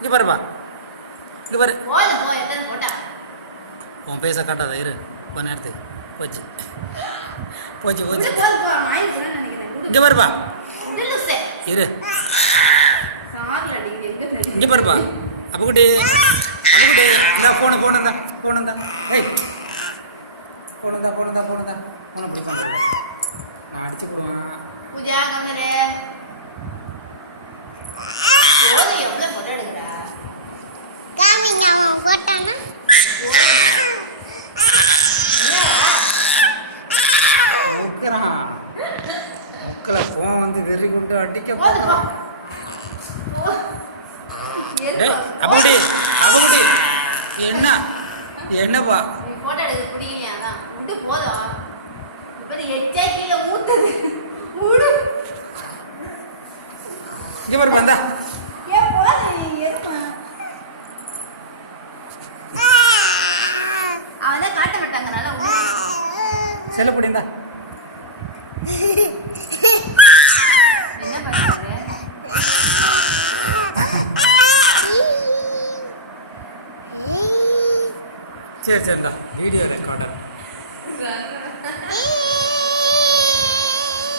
இங்கே பாருப்பா, இங்கே பாரு. போட்டா உன் பேச காட்டாத இரு, கொஞ்ச நேரத்துக்கு போச்சு போச்சு போச்சு. இங்கே பாருப்பா இரு, இங்கே பாருப்பா. அப்புக்குட்டி அப்புக்குட்டி இந்த போன போனந்தா போனந்தா ஏய் போனந்தா போனந்தா போனந்தா போன பிடிக்க நான் அடிச்சு போடுவேன். பூஜா கமரே எவ்வளோ போட்டோ எடுக்கிறா போன் வந்து வெறி கொண்டு அடிக்க என்ன என்னப்பா போட்டோ எடுக்க பிடிக்கலையா? அதான் விட்டு போதும். இப்போ எச்சா கீழே ஊத்துது விடு. இங்கே பாரு வந்தா அவன் தான் காட்ட மாட்டாங்கனால செல்ல பிடிந்தா என்ன பண்ணுறாரு? சரி சரிடா வீடியோ ரெக்கார்டர்